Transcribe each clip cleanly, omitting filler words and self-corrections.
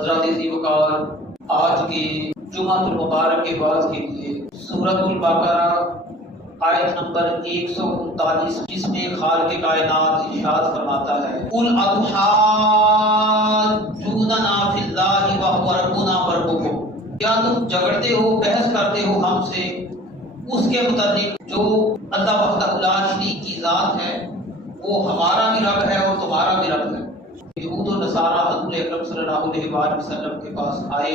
حضرات ذی وقار، آج کی جمعۃ المبارک کے بعد کے لیے سورۃ البقرہ آیت نمبر 139 جس میں خالق کائنات ارشاد فرماتا ہے قل اتحاجوننا فی اللہ وهو ربنا وربکم، کیا تم جھگڑتے ہو، بحث کرتے ہو ہم سے اس کے متعلق جو اللہ وحدہ لا شریک کی ذات ہے، وہ ہمارا بھی رب ہے اور تمہارا بھی رب ہے۔ یہود و نصارہ حضور اکرم صلی اللہ علیہ وآلہ وسلم کے پاس آئے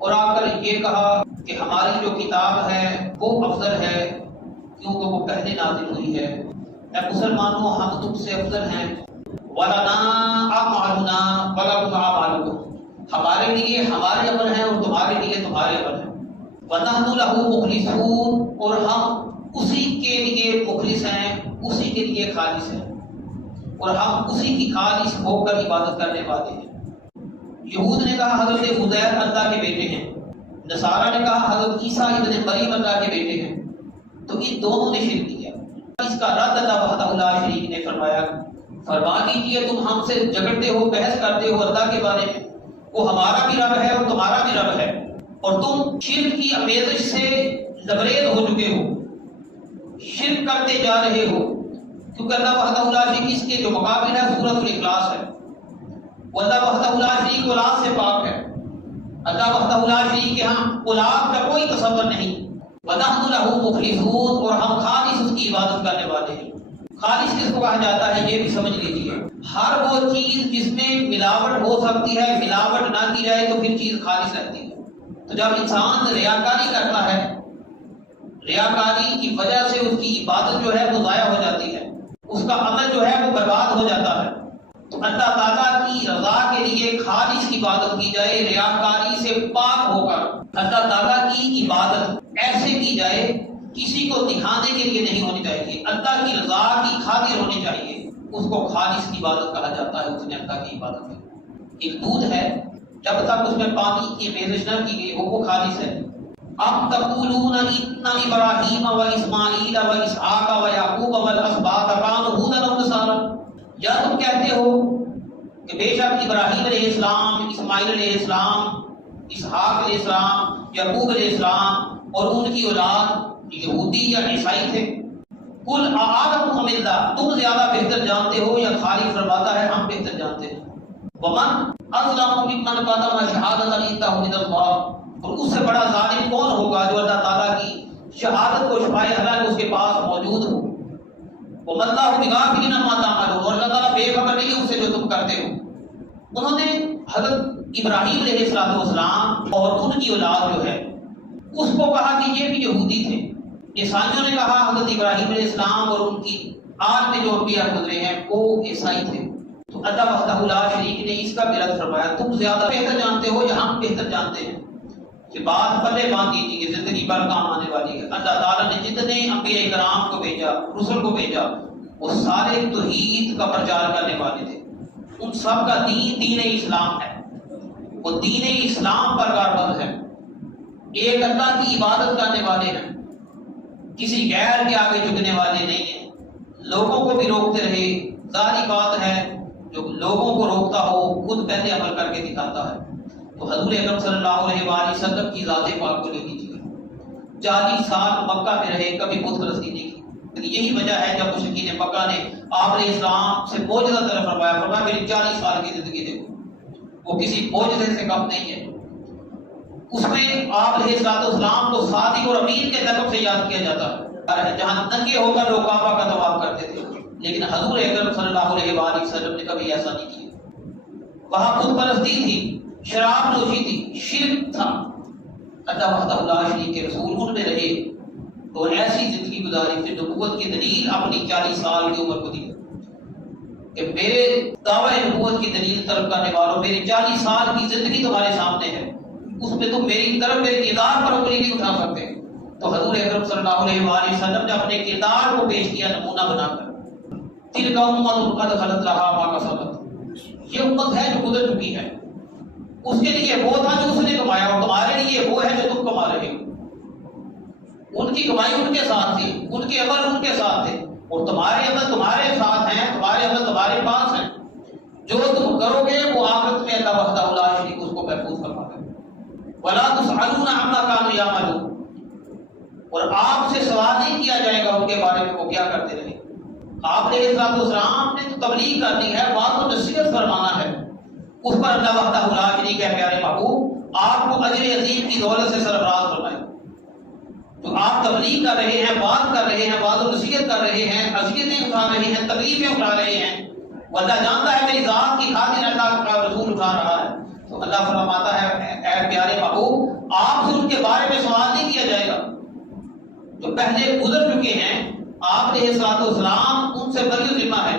اور آ کر یہ کہا کہ ہماری جو کتاب ہے وہ افضل ہے کیونکہ وہ پہلے نازل ہوئی ہے۔ اے مسلمانوں، ہم تم سے افضل ہیں۔ وَلَنَا أَعْمَالُنَا وَلَكُمْ أَعْمَالُكُمْ، ہمارے لیے ہمارے عمل ہیں اور تمہارے لیے تمہارے عمل ہیں۔ وَنَحْنُ لَهُ مُخْلِصُونَ، اور ہم اسی کے لیے مخلص ہیں، اسی کے لیے خالص ہیں، اور ہم اسی کی خالص ہو کر عبادت کرنے والے ہیں۔ یہود نے کہا حضرت عزیر اللہ کے بیٹے ہیں، نصارہ نے کہا حضرت عیسیٰ ابن مریم اللہ کے بیٹے ہیں، تو ان دونوں نے شرک کیا۔ اس کا رد اللہ وحدہ لا شریک نے فرمایا، فرما دیجیے تم ہم سے جھگڑتے ہو، بحث کرتے ہو اللہ کے بارے میں، وہ ہمارا بھی رب ہے اور تمہارا بھی رب ہے، اور تم شرک کی آمیزش سے لبریز ہو چکے ہو، شرک کرتے جا رہے ہو، کیونکہ اللہ وحدہ لا شریک اس کے جو مقابل ہے سورۃ الاخلاص ہے۔ وہ اللہ وحدہ لا شریک اولاد سے پاک ہے، اللہ وحدہ لا شریک کے ہم اولاد کا کوئی تصور نہیں۔ وَنَحْنُ لَهُ مُخْلِصُونَ، اور ہم خالص اس کی عبادت کرنے والے ہیں۔ خالص کس کو کہا جاتا ہے یہ بھی سمجھ لیجیے، ہر وہ چیز جس میں ملاوٹ ہو سکتی ہے، ملاوٹ نہ کی جائے تو پھر چیز خالص رہتی ہے۔ تو جب انسان ریاکاری کرتا ہے، ریاکاری کی وجہ سے اس کی عبادت جو ہے وہ ضائع ہو جاتی ہے، اس کا عمل جو ہے وہ برباد ہو جاتا ہے۔ تو اللہ تعالیٰ کی رضا کے لیے خالص عبادت کی جائے، ریاکاری سے پاک ہو کر اللہ تعالیٰ کی عبادت ایسے کی جائے، کسی کو دکھانے کے لیے نہیں ہونی چاہیے، اللہ کی رضا کی خاطر ہونی چاہیے، اس کو خالص عبادت کہا جاتا ہے۔ اس نے اللہ کی عبادت ہے۔ ایک دودھ ہے، جب تک اس میں پانی کی بیزش نہ کی گئی ہو وہ خالص ہے۔ ام تقولون ان ابراہیم و اسماعیل و اسحاق و یعقوب والاسباط کانوا ھودا او نصارا، یا تم کہتے ہو کہ بے شک ابراہیم علیہ السلام، اسماعیل علیہ السلام، اسحاق علیہ السلام، یعقوب علیہ السلام اور ان کی اولاد یہودی یا عیسائی تھے۔ قل اعلم ام اللہ، تم زیادہ بہتر جانتے ہو یا خالق فرماتا ہے ہم بہتر جانتے ہیں۔ ومن اظلم ممن قدم شہادۃ عنده من اللہ، اور اس سے بڑا ظالم کون ہوگا جو اللہ تعالیٰ کی شہادت کو چھپائے حالانکہ اس کے پاس موجود ہو۔ وما اللہ بغافل عما تعملون، اور اللہ تعالیٰ بے خبر نہیں ہے اس سے جو تم کرتے ہو۔ انہوں نے حضرت ابراہیم علیہ السلام اور ان کی اولاد جو ہے اس کو کہا کہ یہ بھی یہودی تھے، عیسائیوں نے کہا حضرت ابراہیم علیہ السلام اور ان کی آج میں جو انبیاء گزرے ہیں وہ عیسائی تھے۔ تو اللہ وحدہ لا شریک نے اس کا بھی رد فرمایا، تم زیادہ بہتر جانتے ہو یا ہم بہتر جانتے ہیں۔ یہ بات پلے باندھ دیجیے، زندگی بھر کام آنے والی ہے۔ اللہ تعالیٰ نے جتنے انبیاء کرام کو بھیجا، رسل کو بھیجا، وہ سارے توحید کا پرچار کرنے والے تھے۔ ان سب کا دین اسلام ہے، وہ دین اسلام پر کاربند ہے، ایک اللہ کی عبادت کرنے والے ہیں، کسی غیر کے آگے جھکنے والے نہیں ہیں، لوگوں کو بھی روکتے رہے۔ ظاہری بات ہے جو لوگوں کو روکتا ہو خود پہلے عمل کر کے دکھاتا ہے۔ تو حضور اکرم صلی اللہ علیہ وآلہ وسلم کی ذات پاک کو لے لیجیے، 40 سال مکہ میں رہے، کبھی بت پرستی نہیں کی۔ یہی وجہ ہے جب مشرکین مکہ نے آپ علیہ السلام سے معجزہ طلب فرمایا، فرمایا میری 40 سال کی زندگی دیکھو، وہ کسی معجزے سے کم نہیں ہے۔ اس میں آپ علیہ السلام کو صادق اور امین کے لقب سے یاد کیا جاتا ہے، جہاں ننگے ہو کر لوگ کعبہ کا طواف کرتے تھے، لیکن حضور اکرم صلی اللہ علیہ وآلہ وسلم نے کبھی ایسا نہیں کیا۔ وہاں بت پرستی تھی، شراب نوشی تھی، شرک تھا۔ اللہ وحدہ لا شریک کے رسول ان میں رہے تو ایسی زندگی گزاری پھر نبوت کی دلیل اپنی 40 سال کی عمر کو دی کہ میرے دعوی نبوت کی دلیل طلب کرنے والوں، میری 40 سال کی زندگی تمہارے سامنے ہے، اس میں تم میری طرف میرے کردار پر انگلی نہیں اٹھا سکتے۔ تو حضور اکرم صلی اللہ علیہ وآلہ وسلم نے اپنے کردار کو پیش کیا نمونہ بنا کر، تلک امۃ قد خلت لہا ما کسبت، یہ امت ہے جو گزر چکی ہے، اس کے لیے وہ تھا جو اس نے کمایا، اور تمہارے لیے وہ ہے جو تم کما رہے ہو۔ ان کی کمائی ان کے ساتھ تھی، ان کے عمل ان کے ساتھ تھے، اور تمہارے عمل تمہارے ساتھ ہیں، تمہارے عمل تمہارے پاس ہیں۔ جو تم کرو گے وہ آخرت میں اللہ وحدہ لا شریک اس کو وَلَا تُسْأَلُونَ عَمَّا كَانُوا يَعْمَلُونَ، اور آپ سے سوال نہیں کیا جائے گا ان کے بارے میں وہ کیا کرتے رہے۔ آپ نے السلام نے تو تبلیغ کرنی ہے، بات و نصیحت فرمانا ہے، اس پر اللہ وحدہ لا شریک ہے پیارے محبوب آپ کو اجر عظیم کی دولت سے سرفراز فرمائے۔ تو آپ تبلیغ کر رہے ہیں، بات کر رہے ہیں، بات و نصیحت کر رہے ہیں، اذیتیں اٹھا رہے ہیں، تکلیفیں اٹھا رہے ہیں، اللہ جانتا ہے میری ذات کی خاطر اللہ کا رسول اٹھا رہا ہے، تو اللہ فرماتا ہے اے پیارے محبوب آپ سے ان کے بارے میں سوال نہیں کیا جائے گا۔ جو پہلے گزر چکے ہیں آپ علیہ السلام ان سے بری ذمہ ہے،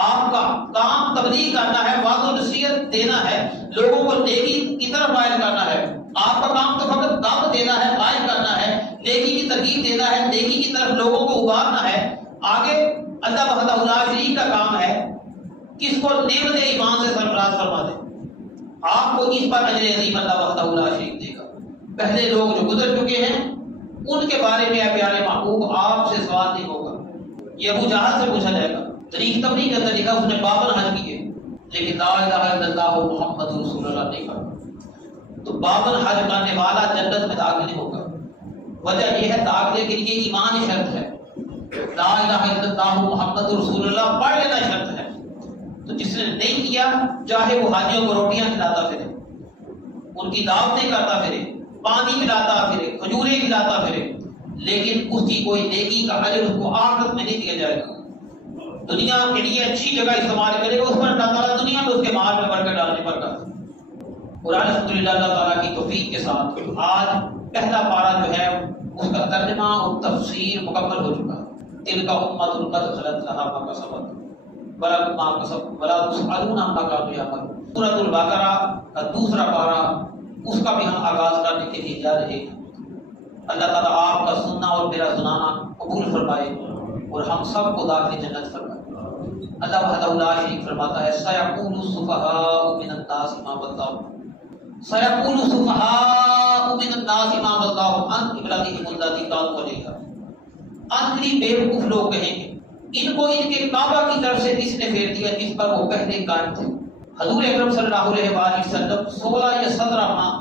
آپ کا کام تبلیغ کرنا ہے، بات و نصیحت دینا ہے، لوگوں کو نیکی کی طرف مائل کرنا ہے۔ آپ کا کام تو فقط دعوت دینا ہے، مائل کرنا ہے، نیکی کی ترغیب دینا ہے، نیکی کی طرف لوگوں کو ابھارنا ہے۔ آگے اللہ وحدہ لا شریک کا کام ہے کس کو نعمت ایمان سے سرفراز فرما دے، آپ کو اس پر اجر عظیم اللہ وحدہ لا شریک دے گا۔ پہلے لوگ جو گزر چکے ہیں ان کے بارے میں پیارے محبوب آپ سے سوال نہیں ہوگا، یہ ابو جہل سے پوچھا جائے گا۔ تاریخ تبریغ کے اندر لکھا اس نے 52 حج کیے لیکن لا الہ الا اللہ محمد رسول اللہ نہیں کہا، تو 52 حج کرنے والا جنت میں داخل نہیں ہوگا۔ وجہ یہ ہے داخلے کے لیے ایمان شرط ہے، لا الہ الا اللہ محمد رسول اللہ پڑھ لینا شرط ہے۔ تو جس نے نہیں کیا چاہے وہ حاجیوں کو روٹیاں کھلاتا پھرے، ان کی دعوتیں کرتا پھرے، پانی پلاتا پھرے، کھجوریں کھلاتا پھرے، لیکن اس کی کوئی نیکی کا اجر اس کو آخرت میں نہیں دیا جائے گا۔ دنیا کے لیے اچھی جگہ استعمال کرے گا، اس پر اللہ تعالیٰ دنیا میں اس کے مال میں برکت ڈالنے پر کرتا ہے۔ اور الحمدللہ اللہ تعالیٰ کی توفیق کے ساتھ آج پہلا پارہ جو ہے اس کا ترجمہ اور تفسیر مکمل ہو چکا ہے۔ تلک امۃ قد خلت لہا ما کسبت ولکم ما کسبتم ولا تسألون عما كانوا يعملون۔ سورۃ البقرہ کا دوسرا پارہ اس کا بھی ہم آغاز کرنے کے لیے جا رہے ہیں۔ اللہ تعالیٰ آپ کا سننا اور میرا سنانا قبول فرمائے اور ہم سب کو داخل جنت فرمائے۔ اللہ وحدہ لا شریک فرماتا ہے سیقول السفہاء من الناس ما ولاهم سیقول السفہاء من الناس ما ولاهم عن قبلتهم التي كانوا عليها، اندھی بیوقوف لوگ کہیں گے ان کو ان کے کعبہ کی طرف سے کس نے پھیر دیا جس پر وہ پہلے قائم تھے۔ حضور اکرم صلی اللہ علیہ وآلہ وسلم 16 یا 17 ماہ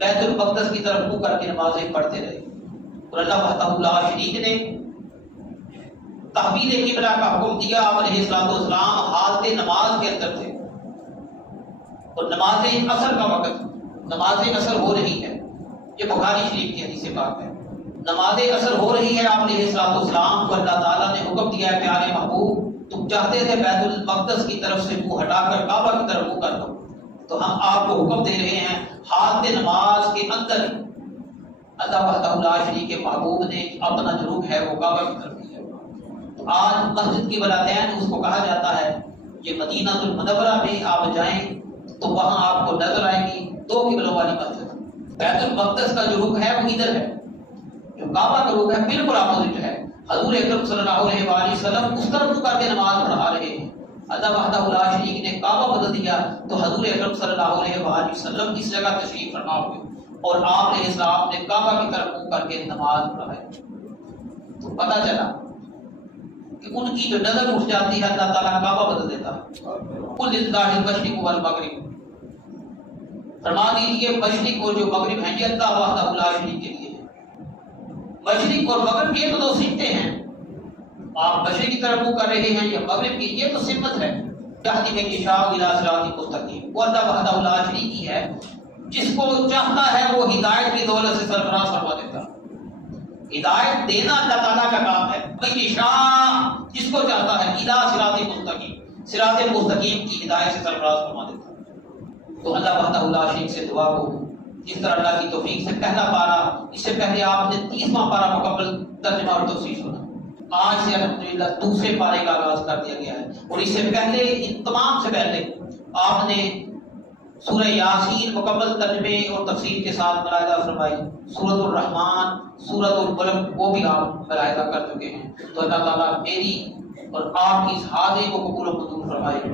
بیت المقدس کی طرف منہ کر کے نمازیں پڑھتے رہے، اور اللہ وحدہ لا شریک نے تحویل قبلہ کا حکم دیا۔ آپ علیہ السلام حالت نماز کے اندر تھے اور نماز عصر کا وقت، نماز عصر ہو رہی ہے، یہ بخاری شریف کی حدیث پاک ہے، نماز عصر ہو رہی ہے۔ آپ علیہ السلام کو اللہ تعالیٰ نے حکم دیا ہے پیارے محبوب تم چاہتے تھے بیت المقدس کی طرف سے منہ ہٹا کر کعبہ کی طرف منہ کر دو، تو ہم آپ کو حکم دے رہے ہیں حالت نماز کے اندر اللہ وحدہ لا شریک کے محبوب نے اپنا جو رخ ہے وہ کعبہ کی طرف دیا۔ تو آج مسجد کی بلاتین اس کو کہا جاتا ہے، یہ مدینہ المنورہ میں آپ جائیں تو وہاں آپ کو نظر آئے گی 2 قبلوں والی مسجد۔ بیت المقدس کا جو رخ ہے وہ ادھر ہے، جو کعبہ کا رخ ہے بالکل اپوزٹ ہے۔ حضور اکرم صلی اللہ علیہ وآلہ وسلم اس طرف منہ کر کے نماز پڑھا رہے ہیں، اللہ وحدہ لا شریک نے کعبہ بدل دیا تو حضور اکرم صلی اللہ علیہ وآلہ وسلم اس جگہ تشریف فرما ہوئے اور آپ علیہ السلام نے کعبہ کی طرف منہ کر کے نماز پڑھائی۔ تو پتہ چلا کہ ان کی جو نظر اٹھ جاتی ہے اللہ تعالیٰ کعبہ بدل دیتا ہے۔ قل للہ المشرق والمغرب، فرما دیجیے مشرق اور جو مغرب ہیں یہ اللہ وحدہ لا شریک کے لیے ہے۔ مشرق اور مغرب یہ تو 2 سمتیں ہیں، آپ مشرق کی طرف منہ کر رہے ہیں یا مغرب کی، یہ تو سمت ہے۔ یہدی من یشاء الی صراط مستقیم، وہ اللہ وحدہ لا شریک کی ہے، جس کو چاہتا ہے وہ ہدایت کی دولت سے سرفراز فرما دیتا ہے۔ ہدایت دینا اللہ تعالیٰ کا کام ہے، من یشاء جس کو چاہتا ہے الی صراط مستقیم، صراط مستقیم کی ہدایت سے سرفراز فرما دیتا ہے۔ تو اللہ وحدہ لا شریک سے دعا ہو جس طرح اللہ کی توفیق سے پہلا پارہ، اس سے پہلے آپ نے 30واں پارہ مکمل ترجمہ اور تفسیر سنا، آج سے الحمدللہ دوسرے پارے کا آغاز کر دیا گیا ہے، اور اس سے پہلے ان تمام سے پہلے آپ نے سورہ یاسین مکمل ترجمے اور تفسیر کے ساتھ ملاحظہ فرمائی، سورۃ الرحمن، سورۃ الملک وہ بھی آپ ملاحظہ کر چکے ہیں۔ تو اللہ تعالیٰ میری اور آپ کی اس حاضری کو قبول و منظور فرمائے۔